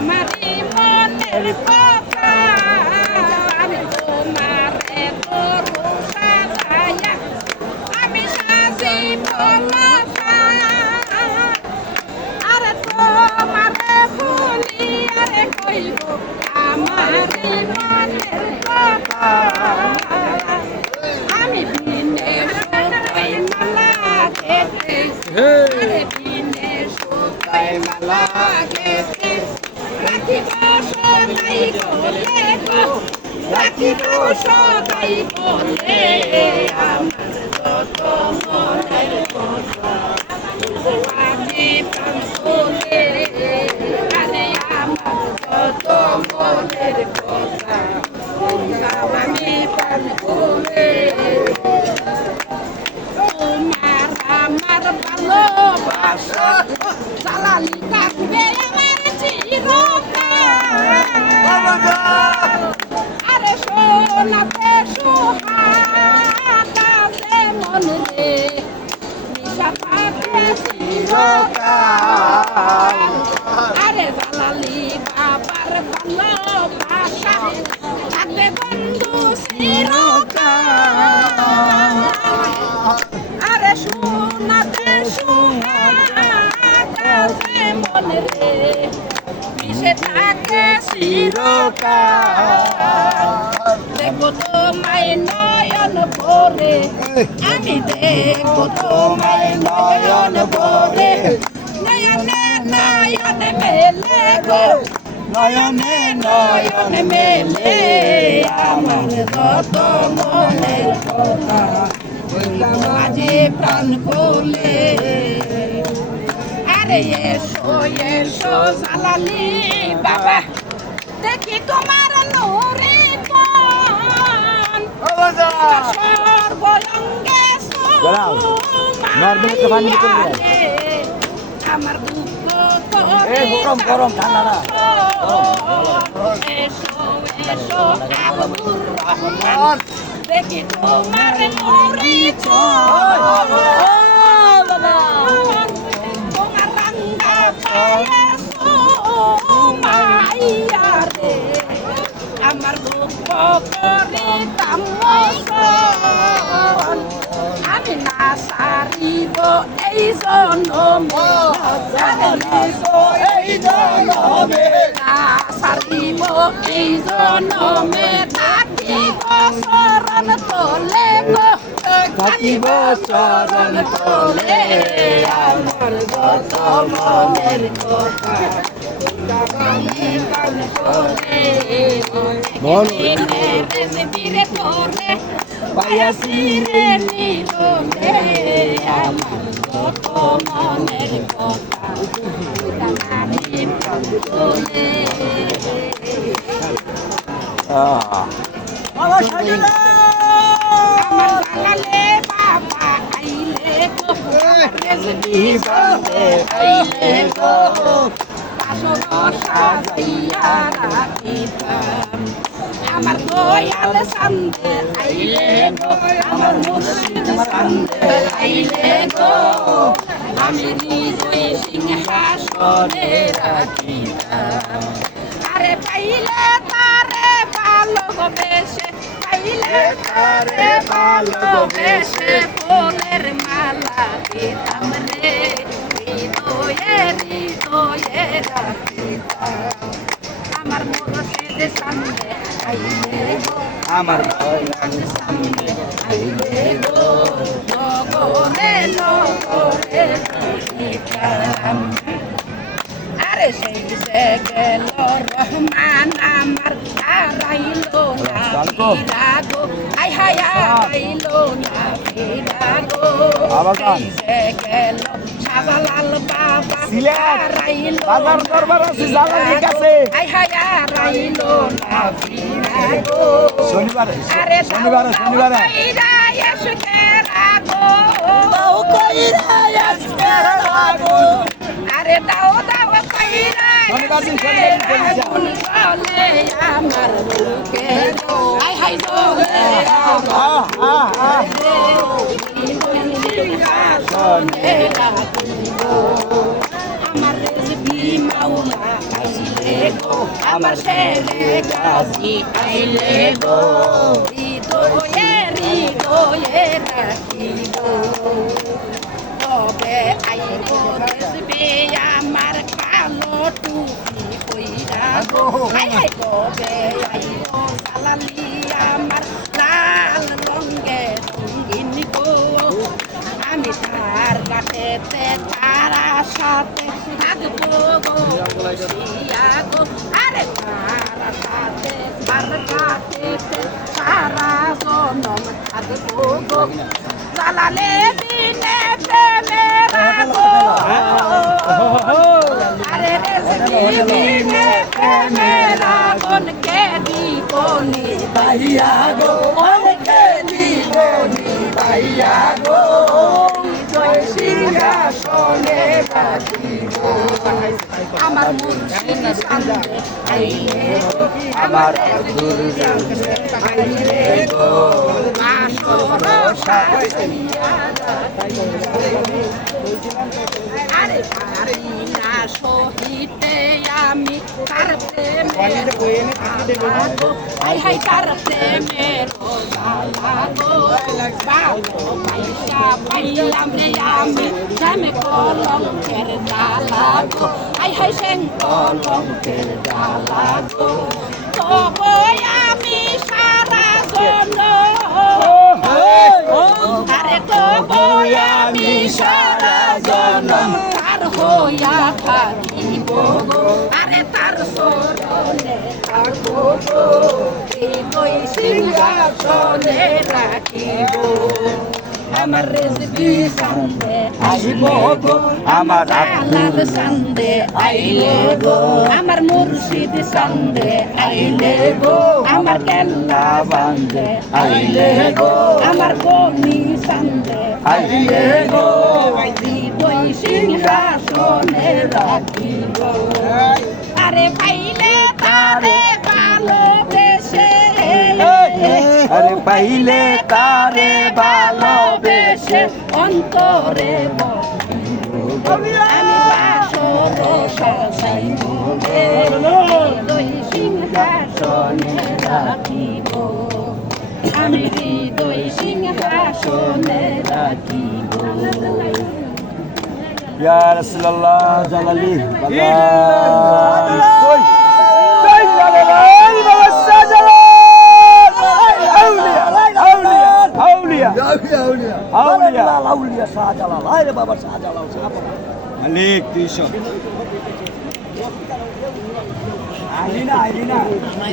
আমারই মনের কথা আমি তোমারে করবো সাজাইয়া আমি সাজিব মাথা আরে তোমারে ভুলি আরে কইব আমারই মনের কথা আমি বিনে সুতাই মালা গেতে আরে বিনে সুতাই মালা গেতে রাখিব সদাই বলে গো রাখিব সদাই বলে আমার যত মনের কথা আমি প্রাণ বলে আরে আমার যত মনের কথা আমি প্রাণ বলে তোমার আমার ভালোবাসা জ্বালালি থাকবে আমার চিরকাল আরে সোনাতে সোহাগাতে মন রে নিশা থাকে চিরকাল আরে জ্বালালি বাবার ভালোবাসা থাকবে বন্ধু চিরকাল আরে সোনাতে সোহাগাতে মন রে মিশে থাকে চিরকাল দেখো তোমায় নয়ন ভরে আমি দেখো তোমায় নয়ন ভরে নয়নে নয়ন মেলে গো নয়নে নয়ন মেলে আমার যত মনের কথা মাঝে প্রাণ খোলে আরে এসো এসো জালালি বাবা দেখি তোমার নূরে কোন সর্বঙ্গে আমার দুঃখ গরম ঠান্ডা এসো এসো আব্দুর রহমান দেখি তোমার নূরে তোমার রাঙ্গা পায়ে মাইয়া রে আমার দুঃখ করিতাম মোচন আমি না সারিব এই জনমে না সারিব এই জনমে থাকিব শরণ তোলে গো থাকিব শরণ তোলে আমার যত মনের কথা বীরে তোরে পায়াসি রে নিরলে আমার যত মনের কথা আমি তোলে আমার বাঙালে বাবা আইলে গো রেজনি বান্দে আইলে গো সাজাইয়া রাখিতাম আমার দয়াল সান্দে আইলে গো আমার মুর্শিদ সান্দে আইলে গো আমি হৃদয় সিংহাসনে রাখিতাম আরে পাইলে তারে ভালোবেসে পাইলে তারে ভালোবেসে ফুলের মালা দিতাম রে হৃদয়ে হৃদয়ে রাখিতাম আমার মুর্শিদ সামনে আইলে গো আমার দয়াল সামনে আইলে গো নগরে নগরে রাখিতাম আরে সেই সে গেল রহমান আমার হারাইলো না ফিরাগো আই হায় হারাইলো না ফিরাগো সেই সে গেল শাহজালাল বাবা হারাইলো বাজার দরবার আছে জালালি কাছে আই হায় হারাইলো না ফিরাগো শনিবারে শনিবারে আজকে রাগো দাও কইরা আজকে রাগো আরে দাও দাও কইরা চলে আমার বুকে আই হাই দোলে আমার রেজবি মাওলা আসলে আমার ছেলে গাছি আইলে গো হৃদয়ে হৃদয়ে রাখিব তবে আইব দেখবে আমার কালো টুপি কইরা গো হাই হাই কবে আইব সালালি আমার লাল রঙের রঙিন গো আমি তার কাটেতে তারা সাথে থাকবো গো বসিয়া গো আরে তারা সাথে তার কাটেতে তারা জনম থাকবো গো জালালে দিনে প্রেমেরা গো আরে দিনে প্রেমেরা গনকে দিবনি ভাইয়া গো অনেকে জীবনী ভাইয়া গো জয় সিংহাসনে রাখিব আমার মুর্শিদ সামনে আইলে গো আমার আইলে গো আসর সাজিয়া আরে পারি না সহিতে আমি তার প্রেমের হাই হাই তার প্রেমের গো বাবু পয়সা পাইলাম রে আমি জামে কলঙ্কের ডালা গো হাই হাই সেং কলঙ্কের ডালা গো তবে আমি সারা জন আরে তবে আমি সারা জনম তার হইয়া থাকিব গো আরে তার স্মরণে থাকবো গো হৃদয় সিংহাসনে রাখিব আমার রেজবি সামনে আসিব গো আমার আলার সান্দে আইলে গো আমার মুর্শিদ সান্দে আইলে গো আমার কেল্লা বান্দে আইলে গো আমার গনি সান্দে আইলে গো হৃদয় সিংহাসনে রাখিব আরে পাইলে তারে ভালোবেসে আরে পাইলে তারে ভালোবেসে অন্তরে আমি বাসর সাজাইব হৃদয় সিংহাসনে রাখিব আমি হৃদয় সিংহাসনে রাখিব ইয়া রাসূলুল্লাহ জালালি মালিক 300